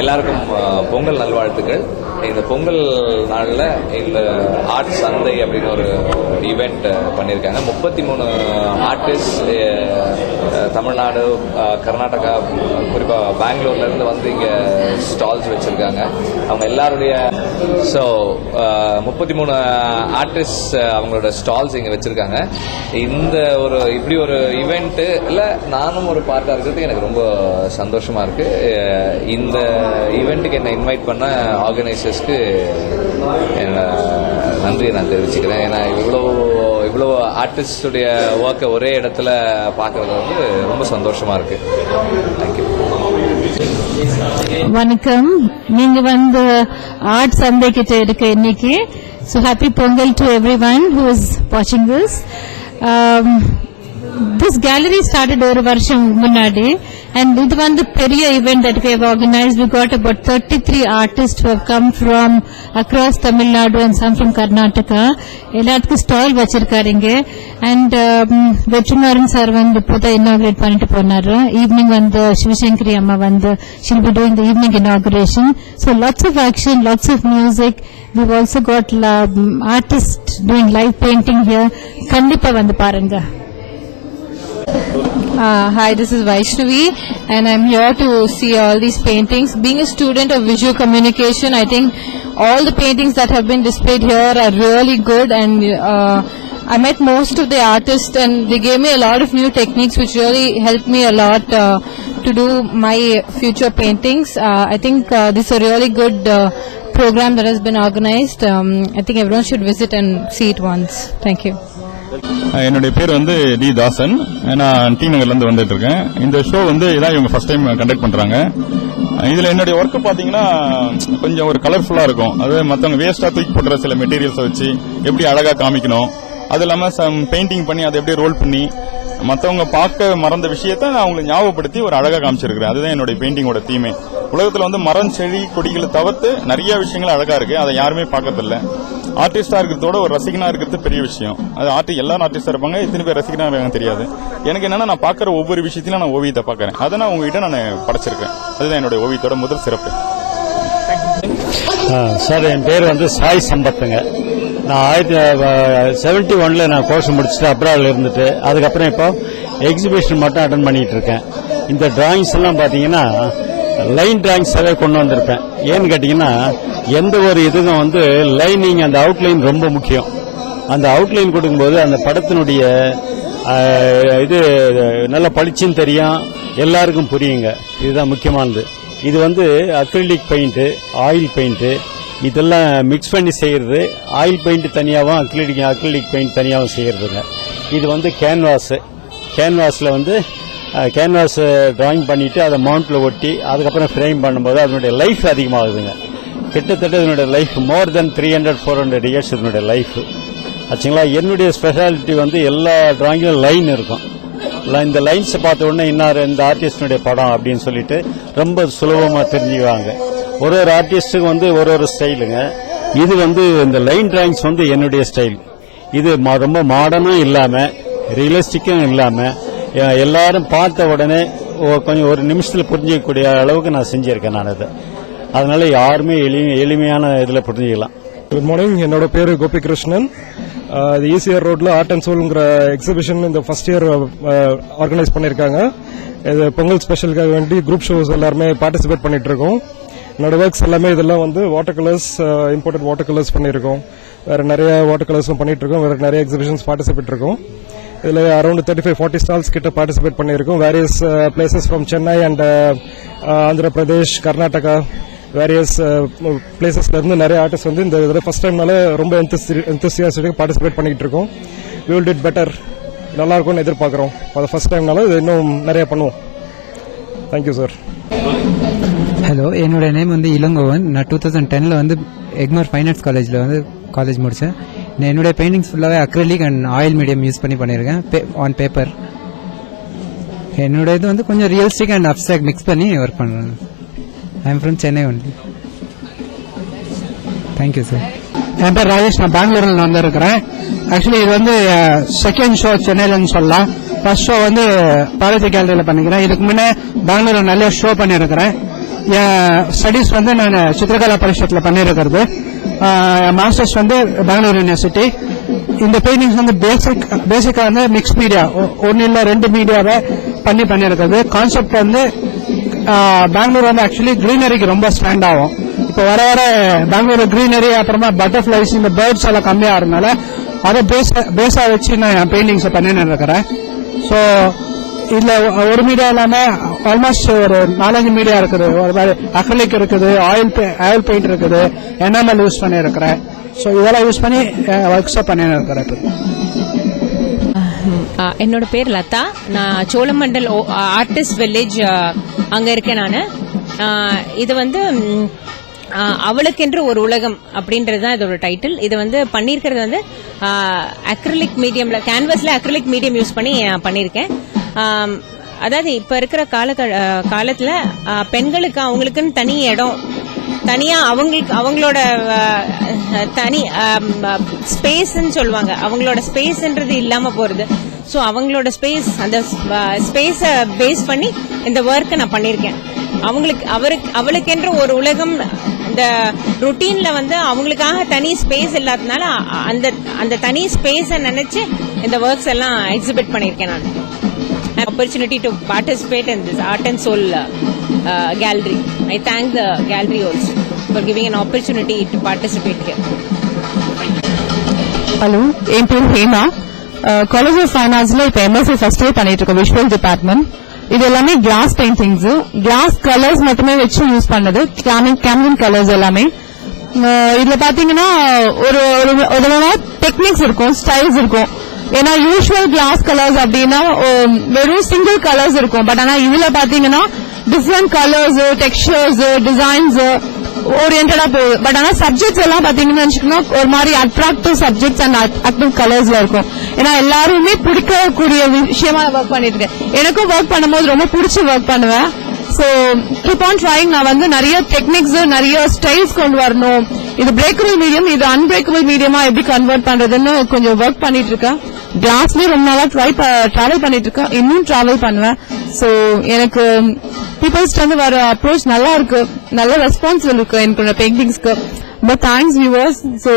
எல்லாருக்கும் பொங்கல் நல்வாழ்த்துக்கள். இந்த பொங்கல் நாளில் இந்த ஆர்ட் சந்தை அப்படின்னு ஒரு ஈவெண்ட் பண்ணியிருக்காங்க. 33 ஆர்டிஸ்ட் தமிழ்நாடு, கர்நாடகா, குறிப்பாக பெங்களூர்லேருந்து வந்து இங்கே ஸ்டால்ஸ் வச்சுருக்காங்க. அவங்க எல்லாருடைய 33 ஆர்டிஸ்ட் அவங்களோட ஸ்டால்ஸ் இங்கே வச்சுருக்காங்க. இந்த இப்படி ஒரு ஈவெண்ட்டில் நானும் ஒரு பார்ட்டாக இருக்கிறது எனக்கு ரொம்ப சந்தோஷமாக இருக்குது. இந்த ஈவெண்ட்டுக்கு என்னை இன்வைட் பண்ண ஆர்கனைசர்ஸ்க்கு நன்றியை நான் தெரிவிச்சுக்கிறேன். ஏன்னா இவ்வளோ ஆர்டிஸ்டுடைய ஒர்க்கை ஒரே இடத்துல பார்க்கறது வந்து ரொம்ப சந்தோஷமாக இருக்குது. தேங்க்யூ. வணக்கம். நீங்க வந்து ஆர்ட் சந்தை கிட்ட இருக்க இன்னைக்கு. So happy Pongal to everyone who is watching this. This gallery started ஒரு வருஷம் முன்னாடி, and இது வந்து பெரிய event that we have organized. We got about 33 artists who have come from across Tamil Nadu and some from Karnataka. எல்லாத்துக்கும் stall வச்சிருக்காருங்க. And Vetrimaaran sir வந்து இப்போதான் inaugurate பண்ணிட்டு போனாரு. ஈவினிங் வந்து சிவசங்கரி அம்மா வந்து she'll be doing the evening inauguration. So lots of action, lots of music. We've also got artists doing live painting here. கண்டிப்பா வந்து பாருங்க. Hi, this is Vaishnavi, and I'm here to see all these paintings. Being a student of visual communication, I think all the paintings that have been displayed here are really good, and I met most of the artists, and they gave me a lot of new techniques which really helped me a lot to do my future paintings. I think this is a really good program that has been organized. I think everyone should visit and see it once. Thank you. என்னுடைய பேர் வந்து D தாசன். நான் D நகர்லேருந்து வந்துட்டு இருக்கேன். இந்த show வந்து இதான் இவங்க ஃபர்ஸ்ட் டைம் கண்டக்ட் பண்றாங்க. இதுல என்னுடைய ஒர்க் பாத்தீங்கன்னா கொஞ்சம் ஒரு கலர்ஃபுல்லா இருக்கும். அது மற்றவங்க வேஸ்டா தூக்கி போடுற சில மெட்டீரியல்ஸை வச்சு எப்படி அழகா காமிக்கணும், அது இல்லாம பெயிண்டிங் பண்ணி அதை எப்படி ரோல் பண்ணி மற்றவங்க பார்க்க மறந்த விஷயத்த நான் அவங்களுக்கு ஞாபகப்படுத்தி ஒரு அழகா காமிச்சிருக்கிறேன். அதுதான் என்னுடைய பெயிண்டிங்கோட தீமை. உலகத்துல வந்து மரம், செடி, கொடிகளை தவிர்த்து நிறைய விஷயங்கள் அழகா இருக்கு. அதை யாருமே பார்க்கறதில்ல. ஆர்டிஸ்டா இருக்கிறதோட ஒரு ரசிகனா இருக்கிறது பெரிய விஷயம். அது எல்லாரும் ஆர்டிஸ்டா இருப்பாங்க, இத்தனை பேர் ரசிகனா இருக்காங்க தெரியாது. எனக்கு என்னன்னா நான் பாக்குற ஒவ்வொரு விஷயத்திலும் நான் ஓவியத்தை பாக்குறேன். அதை நான் உங்ககிட்ட நான் படைச்சிருக்கேன். அதுதான் என்னுடைய ஓவியத்தோட முதல் சிறப்பு. சார், என் பேர் வந்து சாய் சம்பத்துங்க. நான் 1971 நான் கோர்ஸ் முடிச்சுட்டு அப்ராட்ல இருந்துட்டு அதுக்கப்புறம் இப்போ எக்ஸிபிஷன் மட்டும் அட்டன் பண்ணிட்டு இருக்கேன். இந்த டிராயிங்ஸ் எல்லாம் பாத்தீங்கன்னா லைன் டிராயிங்ஸாவே கொண்டு வந்திருப்பேன். ஏன்னு கேட்டீங்கன்னா எந்த ஒரு இதுவும் வந்து லைனிங், அந்த அவுட்லைன் ரொம்ப முக்கியம். அந்த அவுட்லைன் கொடுக்கும்போது அந்த படத்தினுடைய இது நல்லா பளிச்சுன்னு தெரியும், எல்லாருக்கும் புரியுங்க. இதுதான் முக்கியமானது. இது வந்து அக்ரிலிக் பெயிண்ட், ஆயில் பெயிண்ட் இதெல்லாம் மிக்ஸ் பண்ணி செய்யறது. ஆயில் பெயிண்ட் தனியாகவும் அக்ரிலிக் பெயிண்ட் தனியாகவும் செய்யறதுங்க. இது வந்து கேன்வாஸ்ல வந்து கேன்வாஸ் டிராயிங் பண்ணிட்டு அதை மவுண்ட்ல ஒட்டி அதுக்கப்புறம் ஃப்ரேம் பண்ணும்போது அதனுடைய லைஃப் அதிகமாகுதுங்க. கிட்டத்தட்ட இதனுடைய லைஃப் மோர் தென் 300-400 இயர்ஸ் இதனுடைய லைஃப் ஆச்சுங்களா. என்னுடைய ஸ்பெஷாலிட்டி வந்து எல்லா டிராயிங்கும் லைன் இருக்கும். இந்த லைன்ஸை பார்த்த உடனே இந்த ஆர்டிஸ்டினுடைய படம் அப்படின்னு சொல்லிட்டு ரொம்ப சுலபமா தெரிஞ்சுக்குவாங்க. ஒரு ஆர்டிஸ்டுக்கு வந்து ஒரு ஸ்டைலுங்க. இது வந்து இந்த லைன் டிராயிங்ஸ் வந்து என்னுடைய ஸ்டைல். இது ரொம்ப மாடர்னும் இல்லாம ரியலிஸ்டிக்கும் இல்லாம எல்லாரும் பார்த்த உடனே கொஞ்சம் ஒரு நிமிஷத்துல புரிஞ்சிக்கக்கூடிய அளவுக்கு நான் செஞ்சிருக்கேன் நான் அதை. அதனால யாருமே எளிமையான இதுல புரிஞ்சுக்கலாம். Good morning. என்னோட பேரு கோபிகிருஷ்ணன். இது ஈசிஆர் ரோட்ல ஆர்ட் அண்ட் சோல்ங்கிற எக்ஸிபிஷன் இந்த ஃபர்ஸ்ட் இயர் ஆர்கனைஸ் பண்ணிருக்காங்க. இது பொங்கல் ஸ்பெஷலுக்காக வேண்டி குரூப் ஷோஸ் எல்லாருமே பார்ட்டிசிபேட் பண்ணிட்டு இருக்கோம். என்னோட ஒர்க்ஸ் எல்லாமே இதெல்லாம் வந்து water colours, imported water colours பண்ணியிருக்கோம். வேற நிறைய வாட்டர் கலர்ஸும் பண்ணிட்டு இருக்கோம். வேற நிறைய எக்ஸிபிஷன்ஸ் பார்ட்டிசிபேட் இருக்கோம். இதுல அரௌண்ட் 35-40 ஸ்டால்ஸ் கிட்ட பார்ட்டிசிபேட் பண்ணியிருக்கோம். Various places from Chennai and Andhra Pradesh, Karnataka, various பிளேசஸ்ல இருந்து நிறைய ஆர்டிஸ்ட் வந்து இந்த இதில் ஃபர்ஸ்ட் டைம்னால ரொம்ப எந்தூசியாஸ்டிக் பார்ட்டிசிபேட் பண்ணிட்டு இருக்கோம். வி வில் டிட் பெட்டர், நல்லா இருக்கும்னு எதிர்பார்க்கிறோம். அது ஃபர்ஸ்ட் டைம்னால இது இன்னும் நிறைய பண்ணுவோம். Thank you sir. ஹலோ, என்னோட நேம் வந்து இளங்கோவன். நான் 2010 வந்து எக்மார் ஃபைன் ஆர்ட்ஸ் காலேஜில் வந்து காலேஜ் முடித்தேன். என்னுடைய பெயிண்டிங்ஸ் ஃபுல்லாகவே acrylic and oil medium use பண்ணி பண்ணியிருக்கேன் ஆன் பேப்பர். என்னோட இது வந்து கொஞ்சம் ரியலிஸ்டிக் அண்ட் அப்ஸ்ட்ராக்ட் மிக்ஸ் பண்ணி ஒர்க் பண்ணுறேன். I am from Chennai only. Thank you sir. என் பேர் ராஜேஷ். நான் பெங்களூரில் வந்திருக்கிறேன். ஆக்சுவலி இது வந்து செகண்ட் ஷோ சென்னையிலன்னு சொல்லலாம். ஃபர்ஸ்ட் ஷோ வந்து பாரதி கேலரியில் பண்ணிக்கிறேன். இதுக்கு முன்னே பெங்களூரில் நிறைய ஷோ பண்ணியிருக்கிறேன். என் ஸ்டடீஸ் வந்து நான் சித்திரகலா பரிஷத்தில் பண்ணியிருக்கிறது. மாஸ்டர்ஸ் வந்து பெங்களூர் யூனிவர்சிட்டி. இந்த பெயிண்டிங்ஸ் வந்து பேசிக்கா வந்து மிக்ஸ் மீடியா, ஒன்னு இல்ல 2 மீடியாவை பண்ணியிருக்கிறது. கான்செப்ட் வந்து பெங்களூர் வந்து ஆக்சுவலி கிரீனரிக்கு ரொம்ப ஸ்டாண்ட் ஆகும். இப்போ வர வர பெங்களூர் கிரீனரி, அப்புறமா பட்டர்ஃபிளைஸ், இந்த பேர்ட்ஸ் எல்லாம் கம்மியாகிறதுனால அதை பேஸா வச்சு நான் என் பெயிண்டிங்ஸை பண்ணின்னு இருக்கிறேன். ஸோ இதுல ஒரு மீடியா இல்லாம ஆல்மோஸ்ட் ஒரு 4-5 மீடியா இருக்குது. ஒரு மாதிரி அக்ரிலிக் இருக்குது, ஆயில் பெயிண்ட் இருக்குது, என்எம்எல் யூஸ் பண்ணி இருக்கிறேன். ஸோ இதெல்லாம் யூஸ் பண்ணி ஒர்க்ஸ் பண்ணி இருக்கிறேன். என்னோட பேர் லதா. நான் சோழமண்டல் ஆர்டிஸ்ட் வில்லேஜ் அங்க இருக்கேன். நான் இது வந்து அவளுக்கென்று ஒரு உலகம் அப்படின்றது தான் இதோட டைட்டில். இது வந்து பண்ணியிருக்கிறது வந்து அக்ரிலிக் மீடியம்ல, கேன்வஸ்ல அக்ரிலிக் மீடியம் யூஸ் பண்ணி பண்ணியிருக்கேன். அதாவது இப்ப இருக்கிற காலத்துல பெண்களுக்கு அவங்களுக்குன்னு தனி இடம், தனியா அவங்களோட தனி ஸ்பேஸ்ன்னு சொல்லுவாங்க, அவங்களோட ஸ்பேஸ்ன்றது இல்லாம போறது. ஸோ அவங்களோட ஸ்பேஸ், அந்த ஸ்பேஸை பேஸ் பண்ணி இந்த ஒர்க்கை நான் பண்ணியிருக்கேன். அவளுக்கென்ற ஒரு உலகம், இந்த ருட்டீன்ல வந்து அவங்களுக்காக தனி ஸ்பேஸ் இல்லாததுனால அந்த தனி ஸ்பேஸை நினைச்சு இந்த ஒர்க்ஸ் எல்லாம் எக்ஸிபிட் பண்ணியிருக்கேன். நான் opportunity to participate in this Art and Soul gallery. I thank the gallery also for giving an opportunity to participate here. Hello, என் பேர் ஹேமா. காலேஜ் ஆஃப் ஃபைன் ஆர்ட்ஸ்ல இப்ப எம்எஸ்சி ஃபர்ஸ்ட் இயர் பண்ணிட்டு இருக்கோம், விஷுவல் டிபார்ட்மெண்ட். இது எல்லாமே கிளாஸ் பெயிண்டிங்ஸ், கிளாஸ் கலர்ஸ் மட்டுமே வச்சு யூஸ் பண்ணது, கேமலின் கலர்ஸ் எல்லாமே. இதுல பாத்தீங்கன்னா ஒரு விதமான டெக்னிக்ஸ் இருக்கும், ஸ்டைல்ஸ் இருக்கும். ஏன்னா யூஸ்வல் கிளாஸ் கலர்ஸ் அப்படின்னா வெறும் சிங்கிள் கலர்ஸ் இருக்கும். பட் ஆனா இதுல பாத்தீங்கன்னா டிஃப்ரெண்ட் கலர்ஸ், டெக்ஸ்சர்ஸ், டிசைன்ஸ் ஓரியன்டா போகுது. பட் ஆனா சப்ஜெக்ட்ஸ் எல்லாம் பாத்தீங்கன்னா ஒரு மாதிரி அட்ராக்டிவ் சப்ஜெக்ட்ஸ் அண்ட் அட்ராக்டிவ் கலர்ஸ்ல இருக்கும். ஏன்னா எல்லாருமே பிடிக்கக்கூடிய விஷயமா ஒர்க் பண்ணிட்டு இருக்கேன். எனக்கும் ஒர்க் பண்ணும்போது ரொம்ப பிடிச்சி ஒர்க் பண்ணுவேன். So keep on trying. நான் வந்து நிறைய டெக்னிக்ஸ், நிறைய ஸ்டைல்ஸ் கொண்டு வரணும். இது பிரேக்கபிள் மீடியம், இது அன்பிரேக்கபிள் மீடியமா எப்படி கன்வெர்ட் பண்றதுன்னு கொஞ்சம் ஒர்க் பண்ணிட்டு இருக்கேன். கிளாஸ்லயே ரொம்ப நாளா டிராவல் பண்ணிட்டு இருக்கேன், இன்னும் டிராவல் பண்ணுவேன். சோ எனக்கு பீப்புள்ஸ்ட் வந்து வர அப்ரோச் நல்லா இருக்கு, நல்ல ரெஸ்பான்சிபிள் இருக்கு என்னோட பெயிண்டிங்ஸ்க்கு. ரொம்ப தேங்க்ஸ் வியூவர்ஸ். சோ